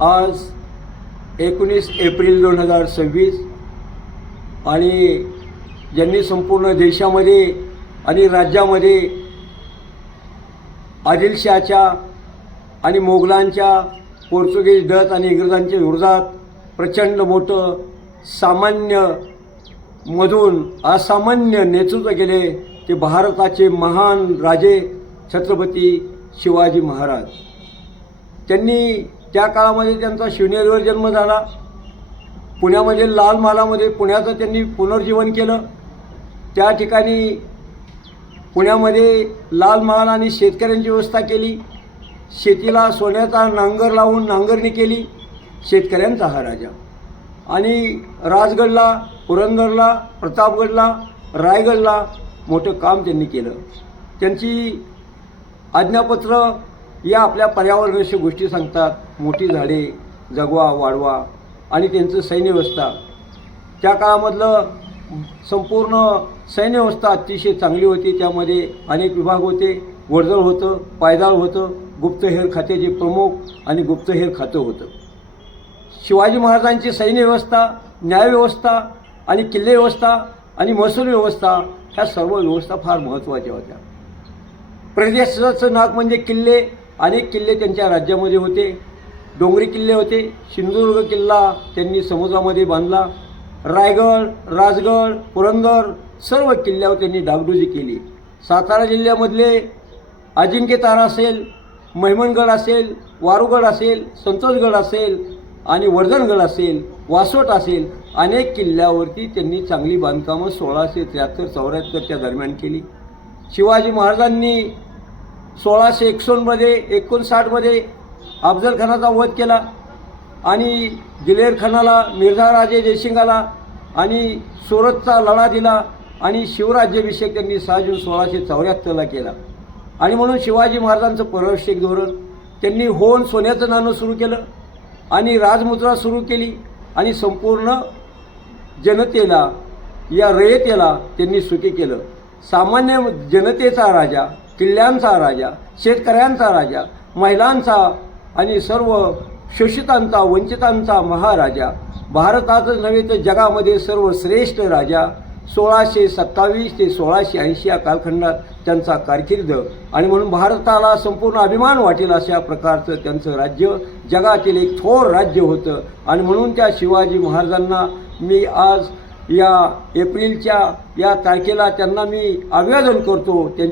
आज 19 एप्रिल 2026 आणि ज्यांनी संपूर्ण देशामध्ये आणि राज्यामध्ये आदिलशहाच्या आणि मोगलांच्या पोर्तुगीज डच आणि इंग्रजांच्या विरोधात प्रचंड मोठं सामान्यमधून असामान्य नेतृत्व केले ते भारताचे महान राजे छत्रपती शिवाजी महाराज। त्यांनी त्या काळामध्ये त्यांचा शिवनेरीवर जन्म झाला। पुण्यामध्ये लाल महालामध्ये पुण्याचं त्यांनी पुनर्जीवन केलं। त्या ठिकाणी पुण्यामध्ये लाल महाल आणि शेतकऱ्यांची व्यवस्था केली। शेतीला सोन्याचा नांगर लावून नांगरणी केली। शेतकऱ्यांचा हा राजा। आणि राजगडला, पुरंदरला, प्रतापगडला, रायगडला मोठं काम त्यांनी केलं। त्यांची आज्ञापत्र या आपल्या पर्यावरणाशी गोष्टी सांगतात। मोठी झाडे जगवा वाढवा आणि त्यांचं सैन्यव्यवस्था, त्या काळामधलं संपूर्ण सैन्यव्यवस्था अतिशय चांगली होती। त्यामध्ये अनेक विभाग होते। वर्दळ होतं, पायदाळ होतं, गुप्तहेर खात्याचे प्रमुख आणि गुप्तहेर खातं होतं। शिवाजी महाराजांची सैन्यव्यवस्था, न्यायव्यवस्था आणि किल्ले व्यवस्था आणि महसूल व्यवस्था ह्या सर्व व्यवस्था फार महत्त्वाच्या होत्या। प्रदेशाचं नाक म्हणजे किल्ले। अनेक किल्ले त्यांच्या राज्यामध्ये होते। डोंगरी किल्ले होते। सिंधुदुर्ग किल्ला त्यांनी समुद्रामध्ये बांधला। रायगड, राजगड, पुरंदर सर्व किल्ल्यावर त्यांनी डागडुजी केली। सातारा जिल्ह्यामधले अजिंक्यतारा असेल, महिमनगड असेल, वारुगड असेल, संतोषगड असेल आणि वर्धनगड असेल, वासोट असेल, अनेक किल्ल्यावरती त्यांनी चांगली बांधकामं 1673-74च्या दरम्यान केली। शिवाजी महाराजांनी 1659मध्ये अफजल खानाचा वध केला आणि दिलेर खानाला, मिर्झा राजे जयसिंगाला आणि सुरतचा लढा दिला आणि शिवराज्याभिषेक त्यांनी 6 जून 1674ला केला। आणि म्हणून शिवाजी महाराजांचं परराष्ट्रीय धोरण त्यांनी होऊन सोन्याचं नाणं सुरू केलं आणि राजमुद्रा सुरू केली आणि संपूर्ण जनतेला, या रयतेला त्यांनी सुखी केलं। सामान्य जनतेचा राजा, किल्ल्यांचा राजा, शेतकऱ्यांचा राजा, महिलांचा आणि सर्व शोषितांचा, वंचितांचा महाराजा, भारतातच नव्हे तर जगामध्ये सर्वश्रेष्ठ राजा। 1627 ते 1680 या कालखंडात त्यांचा कारकीर्द आणि म्हणून भारताला संपूर्ण अभिमान वाटेल अशा प्रकारचं त्यांचं राज्य जगातील एक थोर राज्य होतं। आणि म्हणून त्या शिवाजी महाराजांना मी आज या एप्रिलच्या या तारखेला त्यांना मी अभिवादन करतो। त्यांच्या